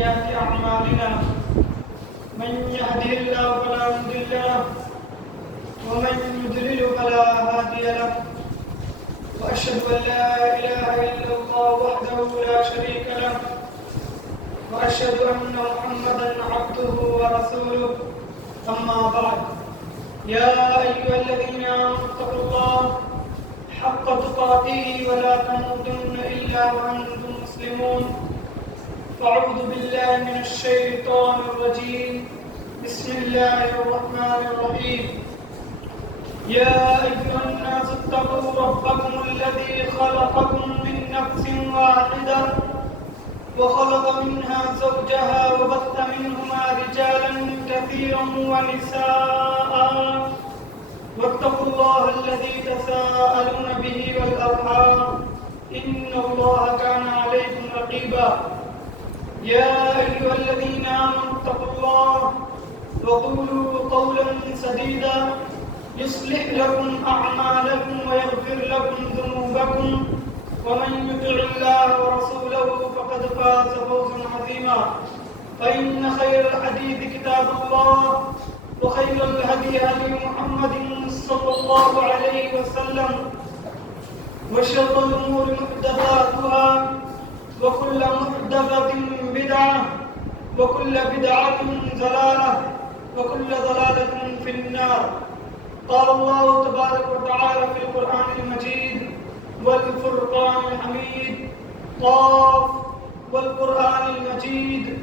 سيئات أعمالنا من يهده الله فلا مضل له ومن يضلل فلا هادي له وأشهد أن لا إله إلا الله وحده لا شريك له وأشهد أن محمدا عبده ورسوله أما بعد يا أيها الذين آمنوا اتقوا الله حق تقاته ولا تموتن إلا وأنتم مسلمون فأعوذ بالله من الشيطان الرجيم بسم الله الرحمن الرحيم يا أيها الناس اتقوا ربكم الذي خلقكم من نفس واحدة وخلق منها زوجها وبث منهما رجالا كثيرا ونساء واتقوا الله الذي تساءلون به والأرحام إن الله كان عليكم رقيبا يا أيها الذين آمنوا اتقوا الله وقولوا قولا سديدا يصلح لكم أعمالكم ويغفر لكم ذنوبكم ومن يطع الله ورسوله فقد فاز فوزا عظيما فإن خير الحديث كتاب الله وخير الهدي هدي محمد صلى الله عليه وسلم وشر الأمور محدثاتها وكل محدثة بدعة وكل بدعة ضلالة وكل ضلالة في النار قال الله تبارك وتعالى في القرآن المجيد والفرقان الحميد قاف والقرآن المجيد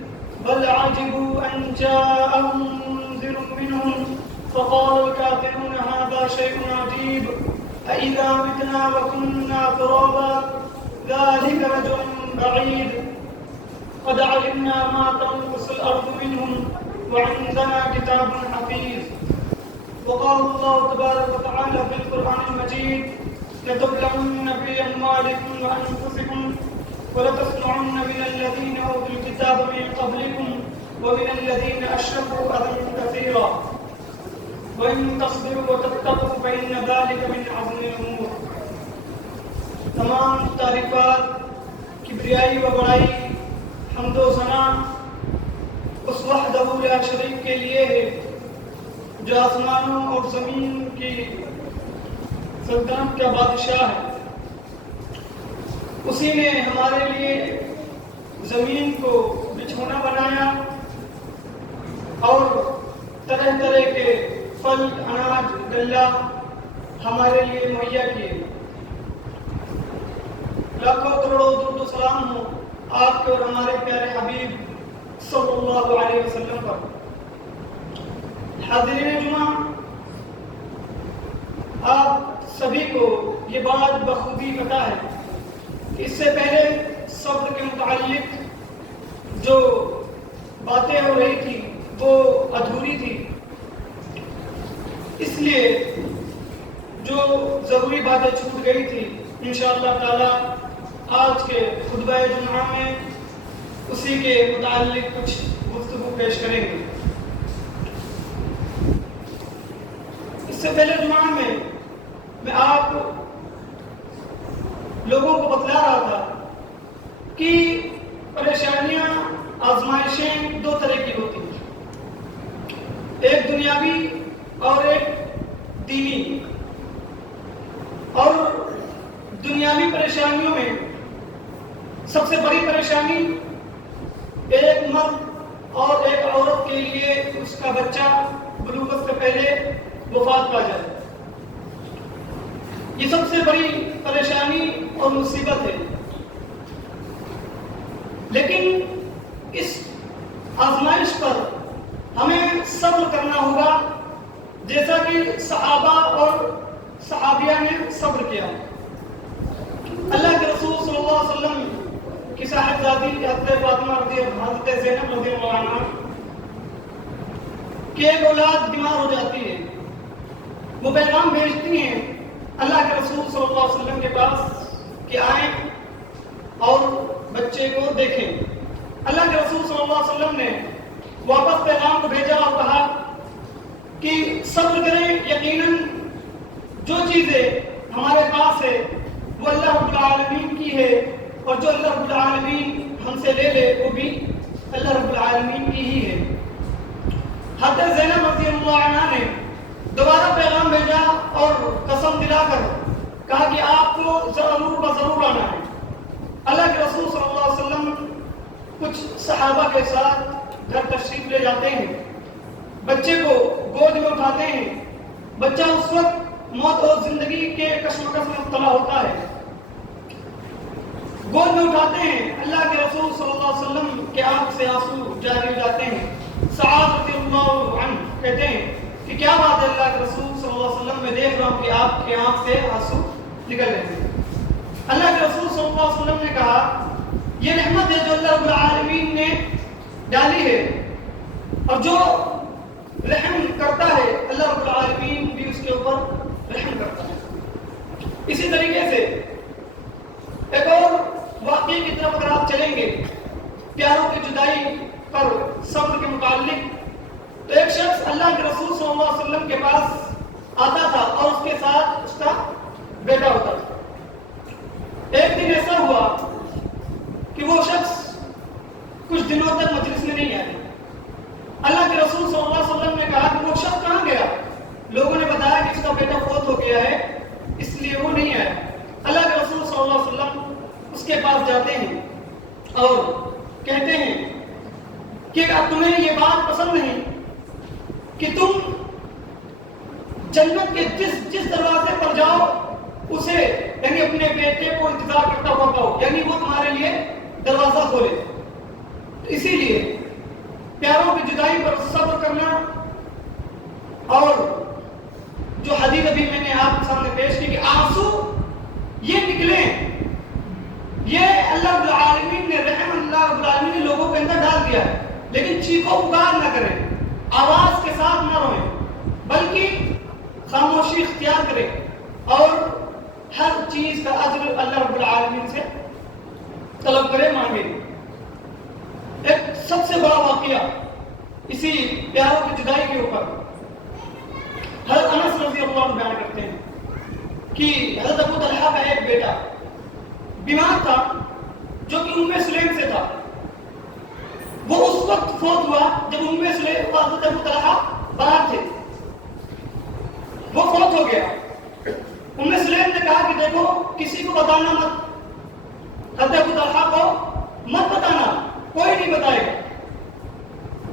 بل عجبوا أن جاءهم منذر منهم فقال الكافرون هذا شيء عجيب أإذا متنا وكنا ترابا ذلك رجل بعيد قد علمنا ما تنقص الأرض منهم وعندنا كتاب حفيظ وقال الله تبارك وتعالى في القرآن المجيد لتبلغن في أموالكم وأنفسكم ولتسمعن من الذين أوتوا الكتاب من قبلكم ومن الذين أشركوا أذى كثيرا وإن تصبروا وتتقوا فإن ذلك من عزم الأمور. تمام تعریفات کبریائی و بڑائی حمد و ثنا اس وحدہ لا شریک کے لیے ہے جو آسمانوں اور زمین کی سلطنت کا بادشاہ ہے. اسی نے ہمارے لیے زمین کو بچھونا بنایا اور طرح طرح کے پھل اناج غلہ ہمارے لیے مہیا کیے. لاکھوں کروڑوں درود و سلام ہو آپ کے اور ہمارے پیارے حبیب صلی اللہ علیہ وسلم پر. حاضرین جمعہ، آپ سبھی کو یہ بات بخوبی پتہ ہے کہ اس سے پہلے صبر کے متعلق جو باتیں ہو رہی تھی وہ ادھوری تھی. اس لیے جو ضروری باتیں چھوٹ گئی تھی انشاءاللہ تعالی آج کے خطبہ جمعہ میں اسی کے متعلق کچھ گفتگو پیش کریں گے. اس سے پہلے جمعہ میں آپ لوگوں کو بتلا رہا تھا کہ پریشانیاں آزمائشیں دو طرح کی ہوتی ہیں، ایک دنیاوی اور ایک دینی. اور دنیاوی پریشانیوں میں سب سے بڑی پریشانی ایک مرد اور ایک عورت کے لیے اس کا بچہ بلوغت سے پہلے وفات پا جائے. یہ سب سے بڑی پریشانی اور مصیبت ہے. لیکن اس آزمائش پر ہمیں صبر کرنا ہوگا جیسا کہ صحابہ اور صحابیہ نے صبر کیا. اللہ کے رسول صلی اللہ علیہ وسلم کی صاحبزادی حضرت فاطمہ حضرت زینب رضی اللہ عنہا کی ایک اولاد بیمار ہو جاتی ہے. وہ پیغام بھیجتی ہیں اللہ کے رسول صلی اللہ علیہ وسلم کے پاس کہ آئیں اور بچے کو دیکھیں. اللہ کے رسول صلی اللہ علیہ وسلم نے واپس پیغام کو بھیجا اور کہا کہ صبر کریں، یقیناً جو چیزیں ہمارے پاس ہے وہ اللہ رب العالمین کی ہے، اور جو اللہ رب العالمین ہم سے لے لے وہ بھی اللہ حضرت زینب رضی اللہ عنہا نے دوبارہ پیغام بھیجا اور قسم دلا کر کہا کہ آپ کو ضرور بضرور آنا ہے۔ اللہ کے رسول صلی اللہ علیہ وسلم کچھ صحابہ کے ساتھ گھر تشریف لے جاتے ہیں، بچے کو گود میں اٹھاتے ہیں۔ بچہ اس وقت موت اور زندگی کے کشمکش میں مبتلا ہوتا ہے، گود میں اٹھاتے ہیں۔ اللہ کے رسول صلی اللہ علیہ وسلم کے آنکھ سے آنسو جاری ہو جاتے ہیں۔ سعد رضی اللہ عنہ کہتے ہیں کہ کیا بات ہے اللہ کے رسول صلی اللہ علیہ وسلم، میں دیکھ رہا ہوں کہ آپ کے آنکھ سے آنسو نکل رہے ہیں۔ اللہ کے رسول صلی اللہ علیہ وسلم نے کہا یہ رحمت ہے جو اللہ رب العالمین نے ڈالی ہے، اور جو رحم کرتا ہے اللہ رب العالمین بھی اس کے اوپر رحم کرتا ہے۔ اسی طریقے سے ایک اور واقعے کی طرف اگر آپ چلیں گے پیاروں کی جدائی پر صبر کے متعلق، تو ایک شخص اللہ کے رسول صلی اللہ علیہ وسلم کے پاس آتا تھا اور اس کے ساتھ اس کا بیٹا ہوتا تھا۔ ایک دن ایسا ہوا کہ وہ شخص کچھ دنوں تک مجلس میں نہیں آیا۔ اللہ کے رسول صلی اللہ علیہ وسلم نے کہا کہ وہ شخص کہاں گیا؟ لوگوں نے بتایا کہ اس کا بیٹا فوت ہو گیا ہے، اس لیے وہ نہیں آیا۔ اللہ کے رسول صلی اللہ علیہ وسلم اس کے پاس جاتے ہیں اور کہتے ہیں کہ اب تمہیں یہ بات پسند نہیں کہ تم جنت کے جس دروازے پر جاؤ اسے یعنی اپنے بیٹے کو انتظار کرتا ہوا پاؤ، یعنی وہ تمہارے لیے دروازہ کھولے۔ اسی لیے پیاروں کی جدائی پر صبر کرنا، اور جو حدیث ابھی میں نے آپ کے سامنے پیش کی کہ آنسو یہ نکلیں، یہ اللہ رب العالمین نے رحم اللہ رب العالمین نے لوگوں کے اندر ڈال دیا ہے، لیکن چیخو پکار نہ کریں، آواز کے ساتھ نہ روئیں، بلکہ خاموشی اختیار کریں اور ہر چیز کا اجر اللہ رب العالمین سے طلب کرے، مانگے۔ ایک سب سے بڑا واقعہ اسی پیاروں کی جدائی کے اوپر حضرت انس رضی اللہ عنہ بیان کرتے ہیں کہ حضرت ابو طلحہ کا ایک بیٹا بیمار تھا جو کہ ام سلیم سے تھا۔ وہ اس وقت فوت ہوا جب ام سلیم اور حضرت ابو طلحہ باہر تھے، وہ فوت ہو گیا۔ ام سلیم نے کہا کہ دیکھو کسی کو بتانا مت، حضرت ابو طلحہ کو مت بتانا، کوئی نہیں بتائے گا۔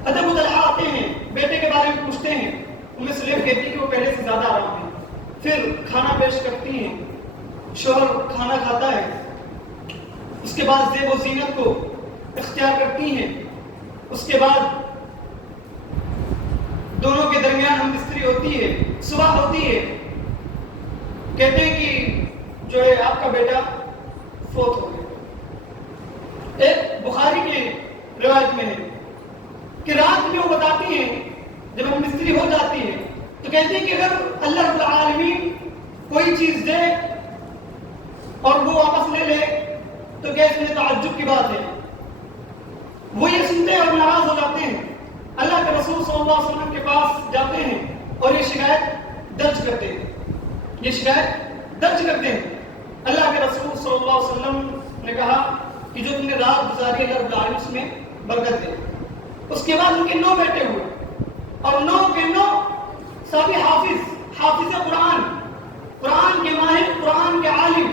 حضرت ابو طلحہ آتے ہیں، بیٹے کے بارے میں پوچھتے ہیں، ام سلیم کہتی کہ وہ پہلے سے زیادہ آرام ہے۔ پھر کھانا پیش کرتی ہیں، شوہر کھانا کھاتا ہے، اس کے بعد زیب و زینت کو اختیار کرتی ہیں، اس کے بعد دونوں کے درمیان ہم بستری ہوتی ہے، صبح ہوتی ہے، کہتے ہیں کہ جو ہے آپ کا بیٹا فوت ہو گیا۔ ایک بخاری کی روایت میں ہے کہ رات میں وہ بتاتی ہیں جب ہم بستری ہو جاتی ہے تو کہتی ہیں کہ اگر اللہ رب العالمین کوئی چیز دے اور وہ واپس لے لے تو کیا اس میں تعجب کی بات ہے؟ وہ یہ سنتے اور ناراض ہو جاتے ہیں، اللہ کے رسول صلی اللہ علیہ وسلم کے پاس جاتے ہیں اور یہ شکایت درج کرتے ہیں، یہ شکایت درج کرتے ہیں۔ اللہ کے رسول صلی اللہ علیہ وسلم نے کہا کہ جو تم نے رات گزاری اللہ رب العالمین اس میں برکت دے۔ اس کے بعد ان کے 9 بیٹے ہوئے اور 9 کے 9 سبھی حافظ قرآن، قرآن کے ماہر، قرآن کے عالم،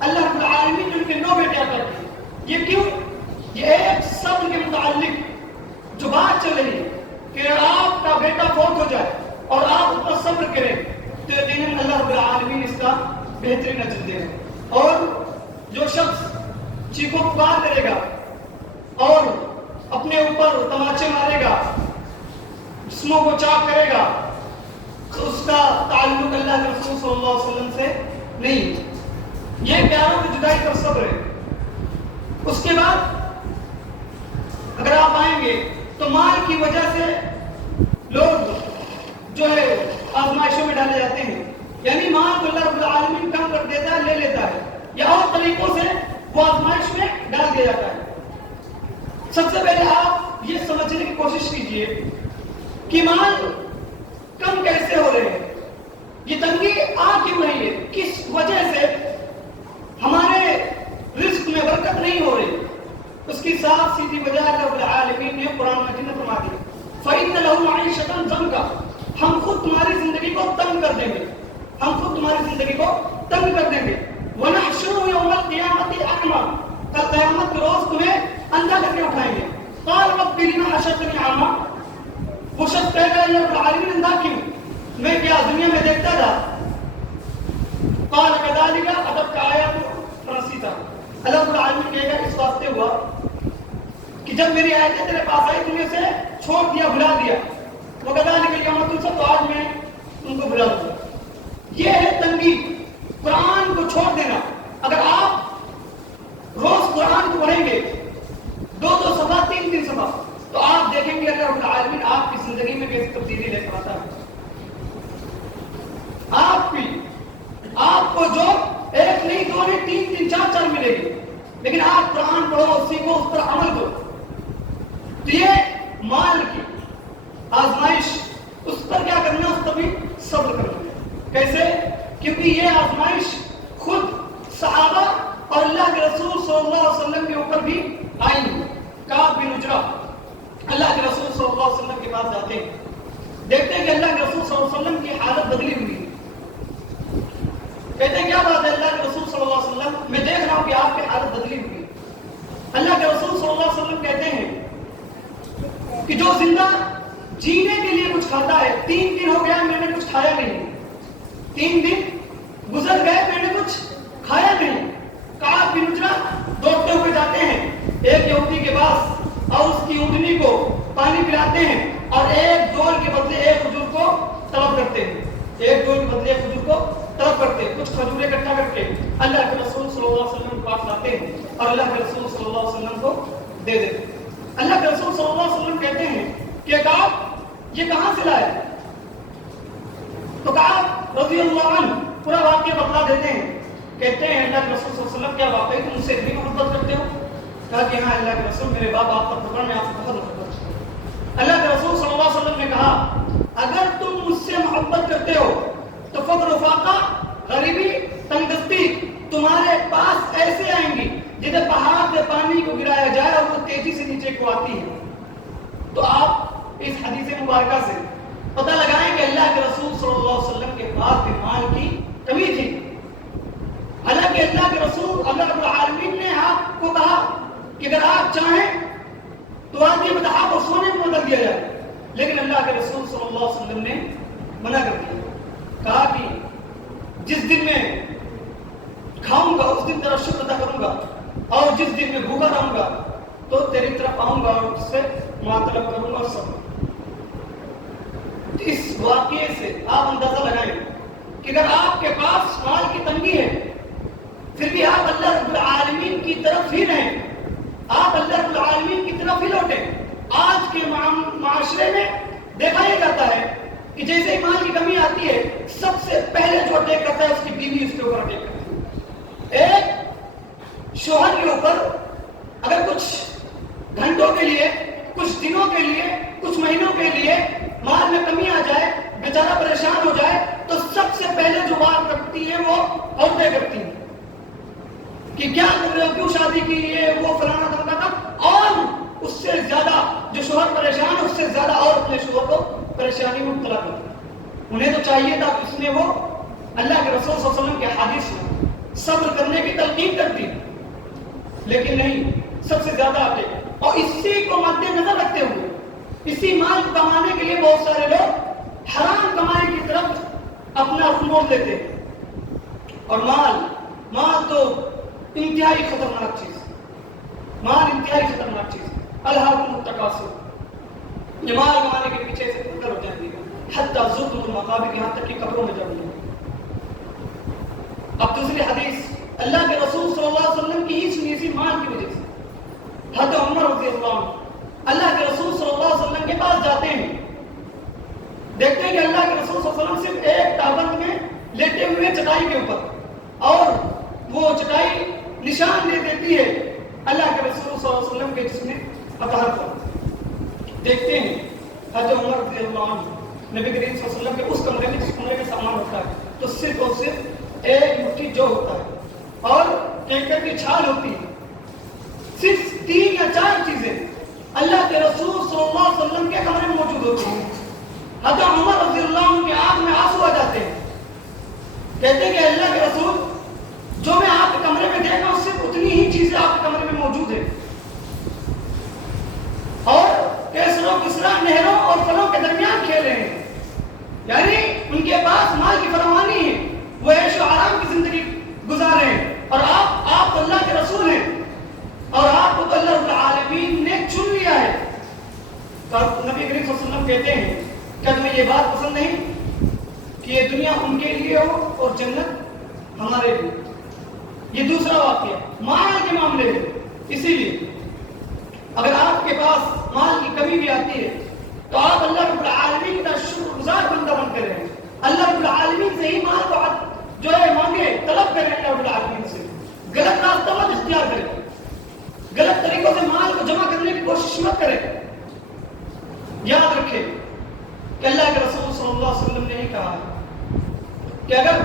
اللہ رب العالمین نے ان کے 9 بیٹے عطا کیے۔ یہ کیوں؟ یہ ایک صبر کے متعلق جو بات چل رہی ہے کہ آپ کا بیٹا فوت ہو جائے اور آپ اس پر صبر کریں تو یقیناً اللہ رب العالمین اس کا بہترین اجر دے گا۔ اور جو شخص چیخو پکار کرے گا اور اپنے اوپر تماچے مارے گا، جسموں کو چاک کرے گا، تو اس کا تعلق اللہ کے رسول صلی اللہ علیہ وسلم سے نہیں۔ یہ پیاروں کی جدائی پر صبر ہے۔ اس کے بعد اگر آپ آئیں گے تو مال کی وجہ سے لوگ جو ہے آزمائشوں میں ڈالے جاتے ہیں، یعنی مال کو اللہ رب العالمین کم کر دیتا ہے، لے لیتا ہے، یا اور طریقوں سے وہ آزمائش میں ڈال دیا جاتا ہے۔ سب سے پہلے آپ یہ سمجھنے کی کوشش کیجئے کہ مال کم کیسے ہو رہے ہیں، یہ تنگی آ کیوں رہی ہے، کس وجہ سے ہمارے رزق میں برکت نہیں ہو رہی۔ اس کی صاف سیدھی وجہ رب العالمین نے قرآن مجید میں فرما دی، فَإِنَّ لَهُ مَعِيشَةً ضَنْكًا، ہم خود تمہاری زندگی کو تنگ کر دیں گے، ہم خود تمہاری زندگی کو تنگ کر دیں گے. وَنَحْشُرُهُ يَوْمَ الْقِيَامَةِ أَعْمَىٰ، کل قیامت کے روز تمہیں اندھا کر کے اٹھائیں گے. قَالَ رَبِّ لِمَ حَشَرْتَنِي أَعْمَىٰ، وہ شخص کہے گا یا رب العالمین اندھا کیوں، میں کیا دنیا میں دیکھتا تھا. قَالَ كَذَٰلِكَ أَتَتْكَ آيَاتُنَا فَنَسِيتَهَا، اللہ رب العالمین کہے گا اس واسطے ہوا کہ جب میری آیتیں تیرے پاس آئی تم نے اسے چھوڑ دیا، بھلا دیا. وَكَذَٰلِكَ الْيَوْمَ تُنسَىٰ، تو آج میں ان کو بھلا دوں. یہ ہے تنگی، قرآن کو چھوڑ دینا. اگر آپ روز قرآن کو پڑھیں گے 2 صفحہ 3 صفحہ، تو آپ دیکھیں گے اللہ رب العالمین آپ کی زندگی میں کیسی تبدیلی لے کر آتا ہے. آپ کو جو 1 نہیں 2 نہیں 3 3 4 4 ملے گی، لیکن آپ قرآن پڑھو، سیکھو، اس پر عمل کرو. تو یہ مال کی آزمائش، اس پر کیا کرنا، اس پر بھی صبر کرنا. کیسے؟ کیونکہ یہ آزمائش خود صحابہ اور اللہ کے رسول صلی اللہ علیہ وسلم کے اوپر بھی آئی ہے. کعب بن عجرہ اللہ کے رسول صلی اللہ علیہ وسلم کے پاس جاتے ہیں، دیکھتے ہیں کہ اللہ کے رسول صلی اللہ علیہ وسلم کی حالت بدلی ہوئی ہے. کہتے ہیں کیا بات ہے اللہ کے رسول صلی اللہ علیہ وسلم، میں دیکھ رہا ہوں کہ آپ کی حالت بدلی ہوئی ہے. اللہ کے رسول صلی اللہ علیہ وسلم کہتے ہیں کہ جو زندہ جینے کے لیے کچھ کھاتا ہے، 3 دن ہو گیا میں نے کچھ کھایا نہیں، 3 دن گزر گئے میں نے کچھ کھایا نہیں. کعب بن عجرہ دوڑتے ہوئے جاتے ہیں ایک یہودی کے پاس اور اس کی اونٹنی کو پانی پلاتے ہیں اور ایک ڈول کے بدلے ایک کھجور کو طلب کرتے ہیں، ایک ڈول کے بدلے ایک کھجور کو طلب کرتے ہیں. کچھ کھجوریں اکٹھا کر کے اللہ کے رسول صلی اللہ علیہ وسلم کے پاس لاتے ہیں اور اللہ کے رسول صلی اللہ علیہ وسلم کو دے دیتے ہیں. اللہ کے رسول صلی اللہ علیہ وسلم کہتے ہیں کہ کعب یہ کہاں سے لائے؟ تو کعب رضی اللہ عنہ پورا واقعہ بتلا دیتے ہیں. کہتے ہیں اللہ کے رسول صلی اللہ علیہ وسلم کیا واقعی تم مجھ سے اتنی محبت کرتے ہو؟ کہا کہ ہاں اللہ کے رسول، میرے باپ آپ پر فکر میں آپ سے بہت محبت کرتے ہیں. اللہ کے رسول صلی اللہ علیہ وسلم نے کہا اگر تم مجھ سے محبت کرتے ہو تو فقر و فاقہ، غریبی، تنگدستی تمہارے پاس ایسے آئیں گی جیسے پہاڑ سے پانی کو گرایا جائے اور وہ تیزی سے نیچے کو آتی ہے. تو آپ اس حدیث مبارکہ سے پتہ لگائیں کہ اللہ کے رسول صلی اللہ علیہ وسلم کے پاس بھی مال کی کمی تھی. حالانکہ اللہ کے رسول اللہ رب العالمین نے آپ کو کہا کہ اگر آپ چاہیں تو آپ یہ متاع کو سونے میں بدل دیا جائے، لیکن اللہ کے رسول صلی اللہ علیہ وسلم نے منع کر دیا. کہا کہ جس دن میں کھاؤں گا اس دن تیرا شکر ادا کروں گا، اور جس دن میں بھوکا رہوں گا تو تیری طرف آؤں گا اور اس سے معطلب کروں گا. سب اس واقعے سے آپ اندازہ لگائیں کہ اگر آپ کے پاس مال کی تنگی ہے پھر بھی آپ اللہ رب العالمین کی طرف ہی رہیں، آپ اللہ رب العالمین کی طرف ہی لوٹیں. آج کے معاشرے میں دیکھا یہ جاتا ہے کہ جیسے ہی مال کی کمی آتی ہے سب سے پہلے جو اٹیک کرتا ہے اس کی بیوی اس کے اوپر اٹیک کرتی ہے. ایک شوہر کے اوپر اگر کچھ گھنٹوں کے لیے، کچھ دنوں کے لیے، کچھ مہینوں کے لیے مال میں کمی آ جائے، بیچارہ پریشان ہو جائے، تو سب سے پہلے جو بات کرتی ہے وہ عورتیں کرتی ہیں کہ کیا کر رہے ہو، کیوں شادی کی، یہ وہ فلانا دھمکا تھا. اور اس سے زیادہ جو شوہر پریشان ہے اس سے زیادہ اور اپنے شوہر کو پریشانی میں مبتلا کرتے ہیں. انہیں تو چاہیے تھا کہ اس نے وہ اللہ کے رسول صلی اللہ علیہ وسلم کے حدیث میں صبر کرنے کی تلقین کرتی، لیکن نہیں، سب سے زیادہ آتے. اور اسی کو مد نظر رکھتے ہوئے اسی مال کو کمانے کے لیے بہت سارے لوگ حرام کمائی کی طرف اپنا رخ موڑ لیتے ہیں. اور مال تو انتہائی خطرناک چیز، مال انتہائی خطرناک چیز. الہاکم التکاثر، یہ مال کمانے کے پیچھے سے پکڑ ہو جائیں گے حتی زرتم المقابر، یہاں تک کہ قبروں میں جب لیں. اب دوسری حدیث اللہ کے رسول صلی اللہ علیہ وسلم کی ہی سنی سی مال کی وجہ سے حضرت عمر رضی اللہ عنہ اللہ کے رسول صلی اللہ علیہ وسلم کے پاس جاتے ہیں، دیکھتے ہیں کہ اللہ کے رسول صلی اللہ علیہ وسلم صرف ایک تابند میں لیٹے ہوئے چٹائی کے اوپر، اور وہ چٹائی نشان دے دیتی ہے اللہ کے رسول صلی اللہ علیہ وسلم کے جسم اطہر پر. دیکھتے ہیں حضرت عمر رضی اللہ عنہ نبی کریم صلی اللہ علیہ وسلم کے اس کمرے میں جس کمرے میں سامان ہوتا ہے تو صرف اور صرف ایک مٹھی جو ہوتا ہے اور کینکر کی چھال ہوتی ہے، صرف 3 یا 4 چیزیں اللہ کے رسول صلی اللہ علیہ وسلم کے کمرے میں موجود ہوتے ہیں. حضرت عمر رضی اللہ عنہ کی آنکھ میں آنسو آ جاتے ہیں. کہتے ہیں کہ اللہ کے رسول جو میں آپ کے کمرے میں دیکھا اس سے اتنی ہی چیزیں آپ کے کمرے میں موجود ہیں. اور کیسروں کسرا نہروں اور فلوں کے درمیان کھیل رہے ہیں. یعنی ان کے پاس مال کی فراوانی ہے, وہ عیش و آرام کی زندگی گزار رہے ہیں. اور آپ تو اللہ کے رسول ہیں اور آپ کو تو اللہ رب العالمین نے چن لیا ہے. تو نبی کریم صلی اللہ علیہ وسلم کہتے ہیں کیا تمہیں یہ بات پسند نہیں کہ یہ دنیا ان کے لیے ہو اور جنت ہمارے لیے. یہ دوسرا واقعہ مال کے معاملے میں. اسی لیے اگر آپ کے پاس مال کی کمی بھی آتی ہے تو آپ اللہ رب العالمین کا شکر گزار بندہ بن کر رہیں. اللہ رب العالمین سے ہی مال کو جو ہے مانگے, طلب کریں اللہ رب العالمین سے. غلط راستہ مت اختیار کریں, غلط طریقوں سے مال کو جمع کرنے کی کوشش مت کریں. یاد رکھیں کہ اللہ کے رسول صلی اللہ علیہ وسلم نے ہی کہا کہ اگر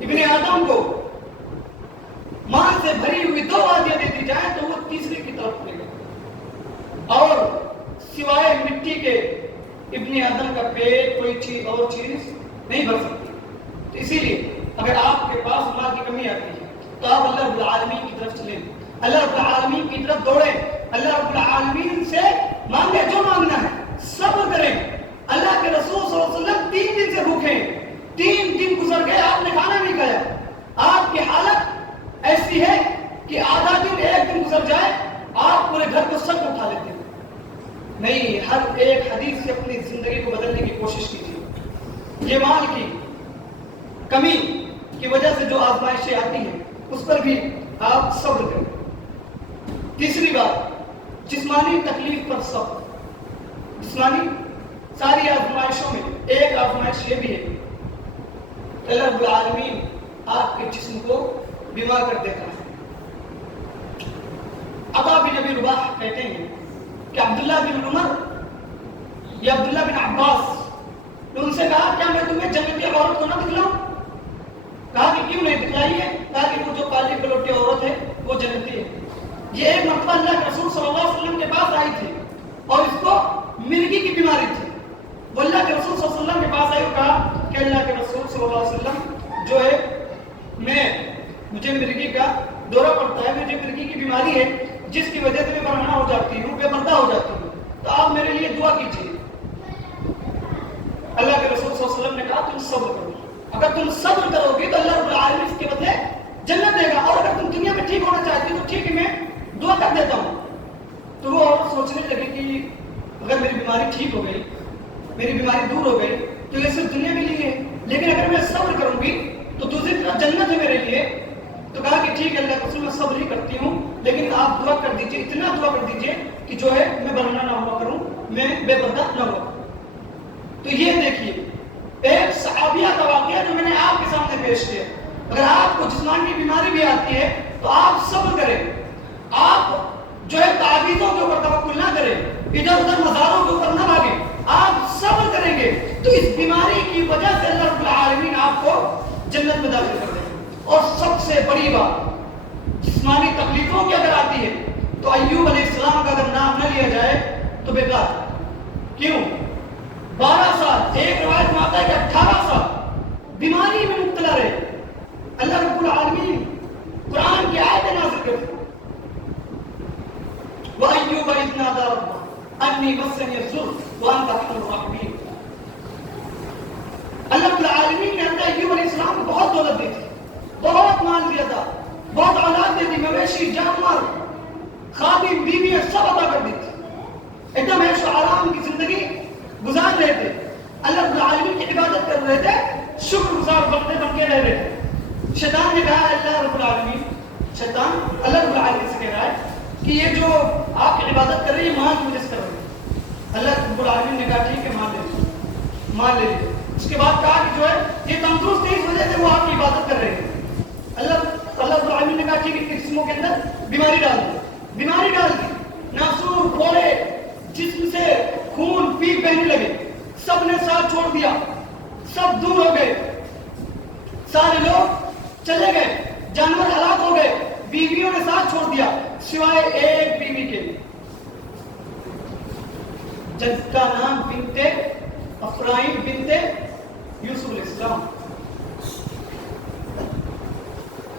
ابن آدم کو مال سے بھری ہوئی 2 وادیاں دے دی جائیں تو وہ تیسری کی طرف لے گا, اور سوائے مٹی کے ابن آدم کا پیٹ کوئی چیز اور چیز نہیں بھر سکتی. تو اسی لیے اگر آپ کے پاس مال کی کمی آتی ہے تو آپ اللہ رب العالمین کی طرف چلیں, اللہ رب العالمین کی طرف دوڑیں, اللہ رب العالمین سے مانگے جو مانگنا ہے, صبر کریں. اللہ کے رسول صلی اللہ علیہ وسلم 3 دن سے بھوکے ہیں, 3 دن گزر گئے, آپ نے کھانا نہیں کھایا. آپ کی حالت ایسی ہے کہ آدھا دن 1 دن گزر جائے آپ پورے گھر کو سب اٹھا لیتے ہیں. نہیں, ہر ایک حدیث سے اپنی زندگی کو بدلنے کی کوشش کیجیے. یہ مال کی کمی کی وجہ سے جو آزمائشیں آتی ہیں اس پر بھی آپ صبر کریں. تیسری بات, جسمانی تکلیف پر صبر. جسمانی ساری آزمائشوں میں ایک آزمائش یہ بھی ہے کہ اللہ رب العالمین آپ کے جسم کو بیمار کر دیتا ہے. عطا بن ابی رباح کہتے ہیں کہ عبداللہ بن عمر یا عبداللہ بن عباس نے ان سے کہا کیا میں تمہیں جنتی عورت کو نہ دکھلاؤں؟ کہا کہ کیوں نہیں دکھلائیے؟ کہا کہ وہ جو کالی کلوٹی عورت ہے وہ جنتی ہے. یہ ایک مرتبہ اللہ کے رسول صلی اللہ علیہ وسلم کے پاس آئی تھی اور اس کو مرگی کی بیماری تھی. وہ اللہ کے رسول صلی اللہ علیہ وسلم کے پاس آئی اور کہا کہ اللہ کے رسول صلی اللہ علیہ وسلم جو ہے مجھے مرگی کا دورہ پڑتا ہے, مجھے مرگی کی بیماری ہے جس کی وجہ سے میں برہنہ ہو جاتی ہوں, بے پردہ ہو جاتی ہوں, تو آپ میرے لیے دعا کیجیے. اللہ کے رسول صلی اللہ علیہ وسلم نے کہا تم صبر کرو. اگر تم صبر کرو گے تو اللہ رب العالمین اس کے بدلے جنت دے گا, اور اگر تم دنیا میں ٹھیک ہونا چاہتی ہو تو ٹھیک ہے میں دعا کر دیتا ہوں. تو وہ عورت سوچنے لگی کہ اگر میری بیماری ٹھیک ہو گئی, میری بیماری دور ہو گئی تو یہ صرف دنیا کے لیے ہے, لیکن اگر میں صبر کروں گی تو دوسری طرف جنت ہے میرے لیے. تو کہا کہ ٹھیک ہے اللہ کے رسول میں صبر ہی کرتی ہوں, لیکن آپ دعا کر دیجئے, اتنا دعا کر دیجئے کہ جو ہے میں برہنہ نہ ہوا کروں, میں بے پردہ نہ ہوا. تو یہ دیکھیے ایک صحابیہ کا واقعہ جو میں نے آپ کے سامنے پیش کیا. اگر آپ کو جسمانی بیماری بھی آتی ہے تو آپ صبر کریں, آپ جو ہے تعویذوں کے اوپر توکل نہ کریں, ادھر ادھر مزاروں کے اوپر نہ بھاگیں, آپ صبر کریں گے تو اس بیماری کی وجہ سے اللہ رب العالمین آپ کو جنت میں داخل کر دیں گے. اور سب سے بڑی بات جسمانی تکلیفوں کی اگر آتی ہے تو ایوب علیہ السلام کا اگر نام نہ لیا جائے تو بیکار. کیوں؟ 12 سال, ایک روایت میں آتا ہے کہ 18 سال بیماری میں مبتلا رہے. اللہ رب العالمین قرآن کی آیتیں نازل کرتے وَأَيُّوبَ إِذْ نَادَىٰ رَبَّهُ أَنِّي مَسَّنِيَ الضُّرُّ وَأَنْتَ أَرْحَمُ الرَّاحِمِينَ. اللہ رب العالمین نے حضرت ایوب علیہ السلام کو بہت دولت دی تھی, بہت مال دیا تھا, بہت اولاد دی تھی, مویشی, جانور, خادم, بیویاں سب عطا کر دی تھی. ایک دم عیش و آرام کی زندگی گزار رہے تھے, اللہ رب العالمین کی عبادت کر رہے تھے, شکر گزار بندے بن کے رہ رہے تھے. شیطان نے کہا اللہ رب العالمین, شیطان اللہ رب العالمین سے کہہ رہا ہے کہ یہ جو آپ کی عبادت کر رہی ہے مال کی وجہ سے کر رہی ہے. اللہ رب العالمین نے کہا ٹھیک ہے مال لے لیجیے, مال لے لیجیے. اس کے بعد کہا کہ جو ہے یہ تندرست ہے اس وجہ سے وہ آپ کی عبادت کر رہے ہیں. اللہ رب العالمین نے کہا ٹھیک ہے جسموں کے اندر بیماری ڈال دی, بیماری ڈال دی, ناسور پھوڑے, جسم سے خون پیپ بہنے لگے, سب نے ساتھ چھوڑ دیا, سب دور ہو گئے, سارے لوگ چلے گئے, جانور ہلاک ہو گئے, بیویوں نے ساتھ چھوڑ دیا سوائے ایک بیوی کے. جس کا نام بنتے افرایم بنتے یوسف علیہ السلام.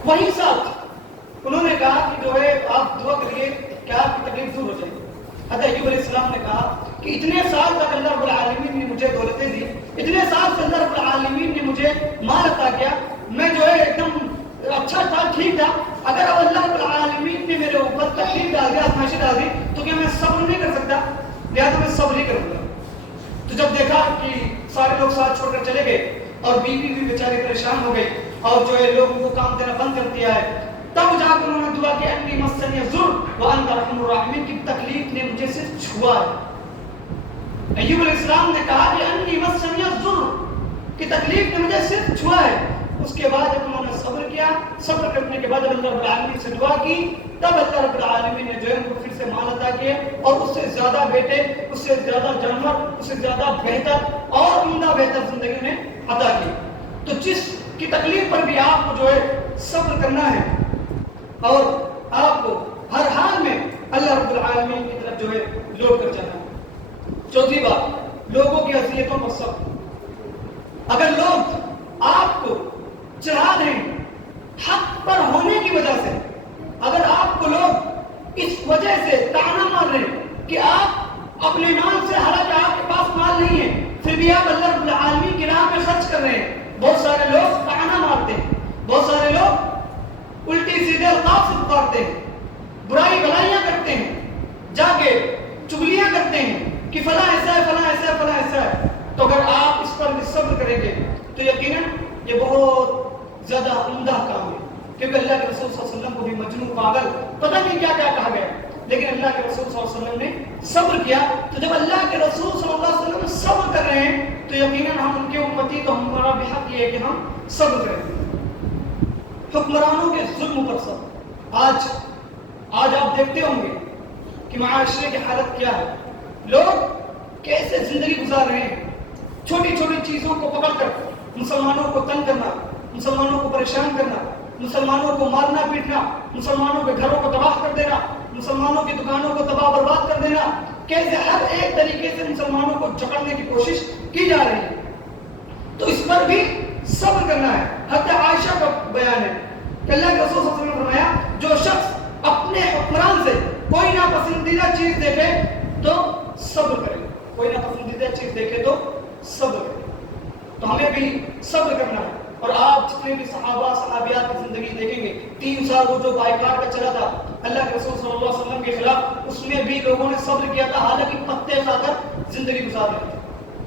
وہی ساتھ انہوں نے کہا کہ جو ہے آپ دعا کریے کہ آپ کی تکلیف دور ہو جائے. حضرت ایوب علیہ السلام نے کہا کہ اتنے سال تک اللہ رب العالمین نے مجھے دولتیں دی, اتنے سال سے اللہ رب العالمین نے مجھے مال عطا کیا, میں جو ہے ایک دم اچھا تھا, ٹھیک تھا, اگر اب اللہ رب العالمین نے میرے اوپر تکلیف ڈال دیا, آزمائشی ڈال دی, تو کیا میں صبر نہیں کر سکتا؟ لہٰذا میں صبر ہی کروں گا. تو جب دیکھا کہ سارے لوگ ساتھ چھوڑ کر چلے گئے اور بیوی بھی بیچاری پریشان ہو گئی اور جو ہے لوگوں کو کام دینا بند کر دیا ہے, تب جا کر انہوں نے دعا کی انی مسنی الضر وانت ارحم الراحمین, کی تکلیف نے مجھے صرف چھوا ہے. ایوب علیہ السلام نے کہا کہ انی مسنی الضر, کی تکلیف نے مجھے صرف چھوا ہے. اس کے بعد جب انہوں نے صبر کیا, صبر کرنے کے بعد اللہ رب العالمین سے دعا کی, تب اللہ رب العالمین نے جو ہے ان کو پھر سے مال عطا کیے اور اس سے زیادہ بیٹے, اس سے زیادہ جانور, اس سے زیادہ بہتر اور عمدہ بہتر زندگی انہیں عطا کی. تو جس کی تکلیف پر بھی آپ کو جو ہے صبر کرنا ہے اور آپ کو ہر حال میں اللہ رب العالمین کی طرف جو ہے لوٹ کر جانا ہے. چوتھی بات, لوگوں کی اذیتوں پر صبر. اگر لوگ آپ کو چڑھا دیں حق پر ہونے کی وجہ سے, اگر آپ کو لوگ اس وجہ سے طعنہ مار رہے ہیں کہ آپ اپنے مال سے, حالانکہ آپ کے پاس مال نہیں ہے, پھر بھی آپ اللہ رب العالمین کی راہ میں خرچ کر رہے ہیں. بہت سارے لوگ طعنہ مارتے ہیں, بہت سارے لوگ الٹی سیدھے القاب سے پکارتے ہیں, برائی بلائیاں کرتے ہیں, جا کے چگلیاں کرتے ہیں کہ فلاں ایسا ہے, فلاں ایسا ہے, فلاں ایسا ہے. تو اگر آپ اس پر بھی صبر کریں گے تو یقیناً یہ بہت زیادہ عمدہ کام ہے, کیونکہ اللہ کے رسول صلی اللہ علیہ وسلم کو بھی مجنون, پاگل, پتہ نہیں کیا کیا کہا گیا, لیکن اللہ کے رسول صلی اللہ علیہ وسلم نے صبر کیا. تو جب اللہ کے رسول صلی اللہ علیہ وسلم صبر کر رہے ہیں تو یقیناً ہم ان کے امتی, تو ہمارا بھی حق یہ ہے کہ ہم صبر کریں. حکمرانوں کے ظلم پر صبر. آج آپ دیکھتے ہوں گے کہ معاشرے کی حالت کیا ہے, لوگ کیسے زندگی گزار رہے ہیں. چھوٹی چھوٹی چیزوں کو پکڑ کر مسلمانوں کو تنگ کرنا, مسلمانوں کو پریشان کرنا, مسلمانوں کو مارنا پیٹنا, مسلمانوں کے گھروں کو تباہ کر دینا, مسلمانوں کی دکانوں کو تباہ برباد کر دینا, کیسے ہر ایک طریقے سے مسلمانوں کو جکڑنے کی کوشش کی جا رہی ہے. تو اس پر بھی صبر کرنا ہے. حضرت عائشہ کا بیان ہے کہ اللہ کے رسول صلی اللہ علیہ وسلم نے فرمایا, جو شخص اپنے حکمران سے کوئی ناپسندیدہ چیز دیکھے تو صبر کرے, کوئی ناپسندیدہ چیز دیکھے تو صبر کرے. تو ہمیں بھی صبر کرنا ہے. اور آپ جتنے بھی صحابہ صحابیات کی زندگی دیکھیں گے, 3 سال وہ جو بائیکاٹ کا چلا تھا اللہ کے رسول صلی اللہ علیہ وسلم کے خلاف, اس میں بھی لوگوں نے صبر کیا تھا, حالانکہ پتے کھا کر زندگی گزار رہے تھے,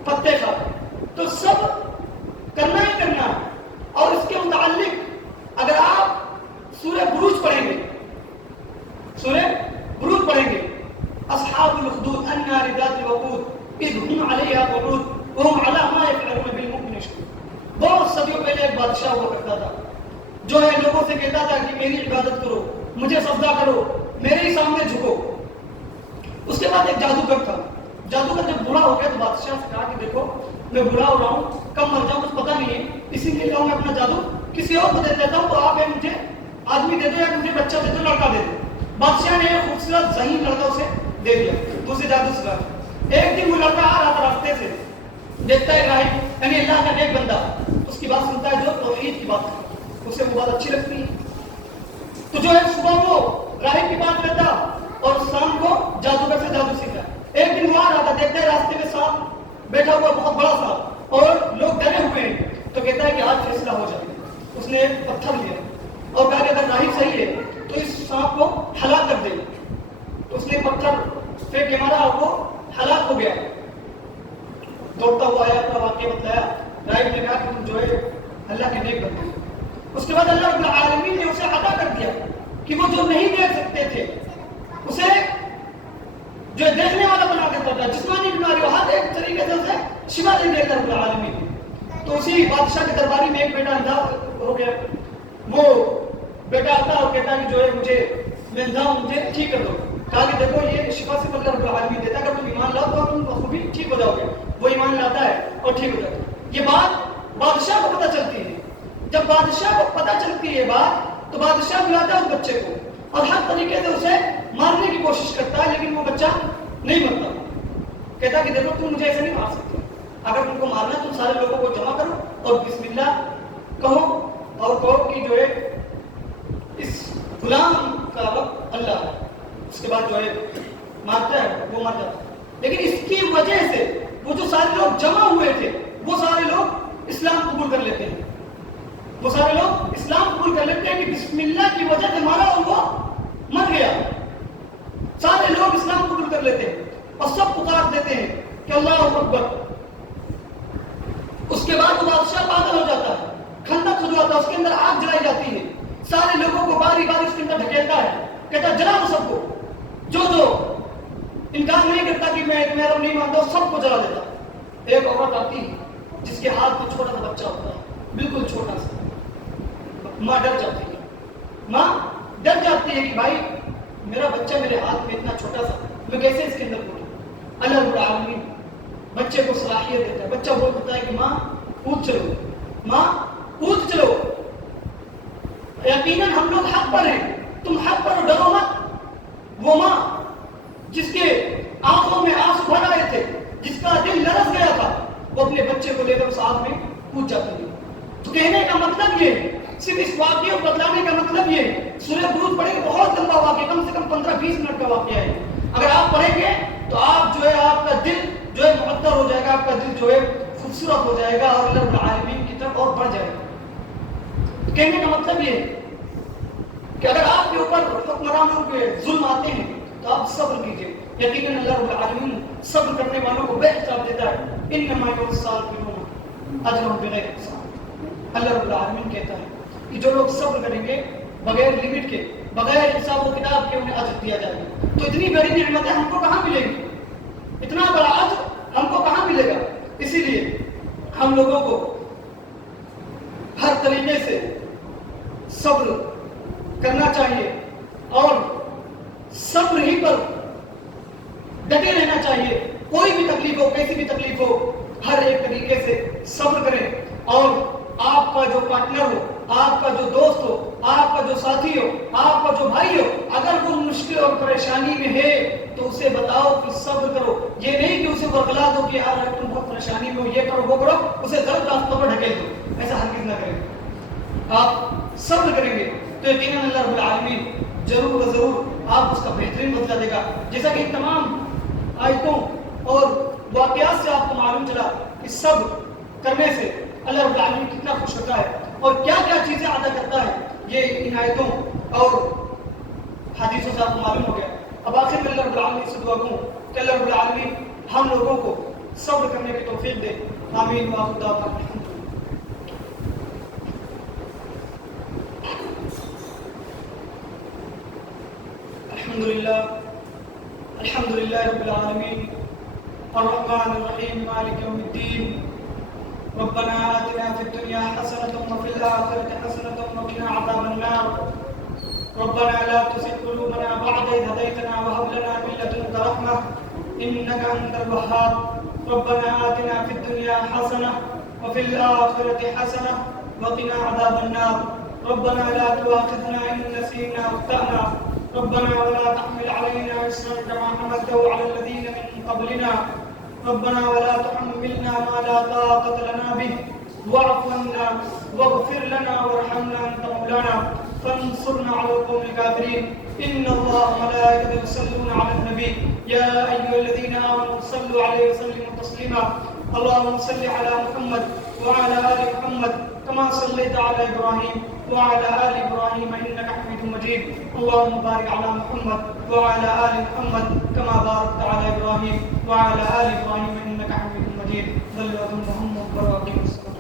پتے کھا کر. تو صبر کرنا ہی کرنا ہے. اور اس کے متعلق اگر آپ سورہ بروج پڑھیں گے, سورہ بروج پڑھیں گے, اصحاب الاخدود النار ذات الوقود اذ هم علیہا قعود وهم علی ما یفعلون بالمؤمنین شہود. بہت صدیوں پہلے ایک بادشاہ ہوا کرتا تھا جو ہے لوگوں سے کہتا تھا کہ میری عبادت کرو, مجھے سجدہ کرو, میرے ہی سامنے جھکو. اس کے بعد ایک جادوگر تھا. جادوگر جب بوڑھا ہو گیا تو بادشاہ سے کہا کہ دیکھو میں بوڑھا ہو رہا ہوں, کب مر جاؤں کچھ پتہ نہیں ہے, اسی لیے میں اپنا جادو کسی اور کو دے دیتا ہوں, تو آپ مجھے آدمی دے دو یا مجھے بچہ دے دو, لڑکا دے دو. بادشاہ نے ایک خوبصورت ذہین لڑکا اسے دے دیا, دوسرے جادو سکھا. ایک دن وہ لڑکا آ رہا تھا راستے سے, دیکھتا ہے راہب یعنی اللہ کا نیک بندہ, اس کی بات سنتا ہے جو توحید کی بات کرتا ہے, اسے وہ بات اچھی لگتی ہے. تو جو ہے صبح وہ راہب کی بات کرتا اور شام کو جادوگر سے جادو سیکھتا. ایک دن وہ آ رہا تھا, دیکھتا ہے راستے میں سانپ بیٹھا ہوا, بہت بڑا سانپ, اور لوگ ڈرے ہوئے ہیں. تو کہتا ہے کہ آج فیصلہ ہو جائے. اس نے ایک پتھر لیا اور کہا کہ اگر راہب صحیح ہے تو اس سانپ کو ہلاک کر دے. تو اس نے پتھر پھینک کے مارا اور وہ ہلاک ہو گیا. دوڑتا ہوا آیا, اپنا واقعہ بتایا. راہب نے کہا کہ تم جو ہے اللہ کے نیک بندے. اس کے بعد اللہ رب العالمین نے اسے عطا کر دیا کہ وہ جو نہیں دیکھ سکتے تھے اسے جو دیکھنے والا بنا دیتا تھا. جسمانی بیماری ہر ایک طریقے سے اسے شفا دے دیا رب العالمین نے. تو اسی بادشاہ کے درباری میں ایک بیٹا اندھا ہو گیا. وہ بیٹا آتا اور کہتا کہ جو ہے مجھے میں اندھا ہوں, مجھے ٹھیک کر دو. کہا کہ دیکھو یہ شفا سے اللہ رب العالمین دیتا ہے, اگر تم ایمان لاؤ تو تم بخوبی ٹھیک ہو جاؤ گے. وہ ایمان لاتا ہے اور ٹھیک ہو جاتا ہے. یہ بات بادشاہ کو پتہ چلتی ہے. جب بادشاہ کو پتہ چلتی ہے بات تو بادشاہ بلاتا ہے اس بچے کو اور ہر طریقے سے اسے مارنے کی کوشش کرتا ہے, لیکن وہ بچہ نہیں مرتا. کہتا کہ دیکھو تم مجھے ایسے نہیں مار سکتے، اگر تم کو مارنا تم سارے لوگوں کو جمع کرو اور بسم اللہ کہو اور کہو کہ جو ہے اس غلام کا رب اللہ ہے، اس کے بعد جو ہے مارتا ہے وہ مر جاتا ہے۔ لیکن اس کی وجہ سے وہ جو سارے لوگ جمع ہوئے تھے وہ سارے لوگ اسلام قبول کر لیتے ہیں، وہ سارے لوگ اسلام قبول کر لیتے ہیں کہ بسم اللہ کی وجہ سے مارا اور وہ مر گیا۔ سارے لوگ اسلام قبول کر لیتے ہیں اور سب پکار دیتے ہیں کہ اللہ اکبر۔ اس کے بعد وہ بادشاہ پاگل ہو جاتا ہے، خندق کھدواتا ہے، اس کے اندر آگ جلائی جاتی ہے، سارے لوگوں کو باری باری اس کے اندر ڈھکیلتا ہے، کہتا ہے جلا دو سب کو، جو انکار نہیں کرتا کہ میں میرا رب نہیں مانتا سب کو جلا دیتا۔ ایک عورت آتی ہے جس کے ہاتھ میں چھوٹا سا بچہ ہوتا ہے، بالکل چھوٹا سا، ماں ڈر جاتی ہے، ماں ڈر جاتی ہے کہ بھائی میرا بچہ میرے ہاتھ میں اتنا چھوٹا سا، میں کیسے اس کے اندر بولوں۔ اللہ رب العالمین بچے کو صلاحیت دیتا ہے، بچہ بولتا ہے کہ ماں کود چلو، ماں کود چلو، یقیناً ہم لوگ حق پر ہیں، تم حق پر ڈرو مت۔ وہ ماں جس کے آنکھوں میں آنسو بھر آئے تھے، جس کا دل لرز گیا تھا، وہ اپنے بچے کو لے کر اس آگ میں کود جاتی ہے۔ تو کہنے کا مطلب یہ، صرف اس واقعے کو بتلانے کا مطلب یہ، سورہ بروج پڑھیں گے بہت لمبا واقعہ، کم سے کم 15-20 منٹ کا واقعہ ہے، اگر آپ پڑھیں گے تو آپ جو ہے آپ کا دل جو ہے معطر ہو جائے گا، آپ کا دل جو ہے خوبصورت ہو جائے گا اور اللہ رب العالمین کی طرف اور بڑھ جائے گا۔ تو کہنے کا مطلب یہ کہ اگر آپ کے اوپر حکمرانوں کے ظلم آتے ہیں تو آپ صبر کیجئے، یقیناً اللہ رب العالمین صبر کرنے والوں کو بے حساب دیتا ہے۔ انما یوفی الصابرون اجرهم بغیر حساب۔ اللہ رب العالمین کہتا ہے کہ جو لوگ صبر کریں گے بغیر لمٹ کے، بغیر حساب و کتاب کے، انہیں اجر دیا جائے گا۔ تو اتنی بڑی نعمتیں ہم کو کہاں ملے گی، اتنا بڑا اجر ہم کو کہاں ملے گا؟ اسی لیے ہم لوگوں کو ہر طریقے سے صبر کرنا چاہیے اور صبر ہی پر ڈٹے رہنا چاہیے۔ کوئی بھی تکلیف ہو، کیسی بھی تکلیف ہو، ہر ایک طریقے سے صبر کریں، اور آپ کا جو پارٹنر ہو، آپ کا جو دوست ہو، آپ کا جو ساتھی ہو، آپ کا جو بھائی ہو، اگر وہ مشکل اور پریشانی میں ہے تو اسے بتاؤ کہ صبر کرو۔ یہ نہیں کہ اسے ورگلا دو کہ یار تم بہت پریشانی میں ہو، یہ کرو وہ کرو، اسے غلط راستوں پر ڈھکیل دو، ایسا ہرگز نہ کریں۔ آپ صبر کریں گے تو یقیناً اللہ رب العالمین ضرور و ضرور آپ اس کا بہترین بدلہ دے گا۔ جیسا کہ تمام آیتوں اور واقعات سے آپ کو معلوم چلا کہ صبر کرنے سے اللہ رب العالمین کتنا خوش ہوتا ہے اور کیا کیا چیزیں عطا کرتا ہے، یہ ان آیتوں اور حدیثوں سے آپ کو معلوم ہو گیا۔ اب آخر میں اللہ رب العالمین سے دعا کروں کہ اللہ رب العالمین ہم لوگوں کو صبر کرنے کی توفیق دے۔ آمین وآخر دعوانا الحمد للہ رب العالمین الرحمن الرحیم مالک یوم الدین ربنا آتنا فی الدنیا حسنة وفی الآخرة حسنة وقنا عذاب النار ربنا لا تزغ قلوبنا بعد إذ هديتنا وهب لنا من لدنك رحمة إنك أنت الوهاب ربنا آتنا في الدنيا حسنة وفي الآخرة حسنة وقنا عذاب النار ربنا لا تؤاخذنا إن نسينا وأخطأنا ربنا ولا تحمل علينا إصرا كما حملته على الذين من قبلنا ربنا ولا تحملنا ما لا طاقة لنا به واعف عنا واغفر لنا وارحمنا أنت مولانا فانصرنا على القوم الكافرين إن الله وملائكته يصلون على النبي يا أيها الذين آمنوا صلوا عليه وسلموا تسليما اللهم صل على محمد وعلى آل محمد كما صليت على إبراهيم وعلى آل إبراهيم إنك حميد مجيد اللهم بارك على محمد وعلى آل محمد كما باركت على إبراهيم وعلى آل إبراهيم إنك حميد مجيد صلوا على محمد وعلى آله وسلم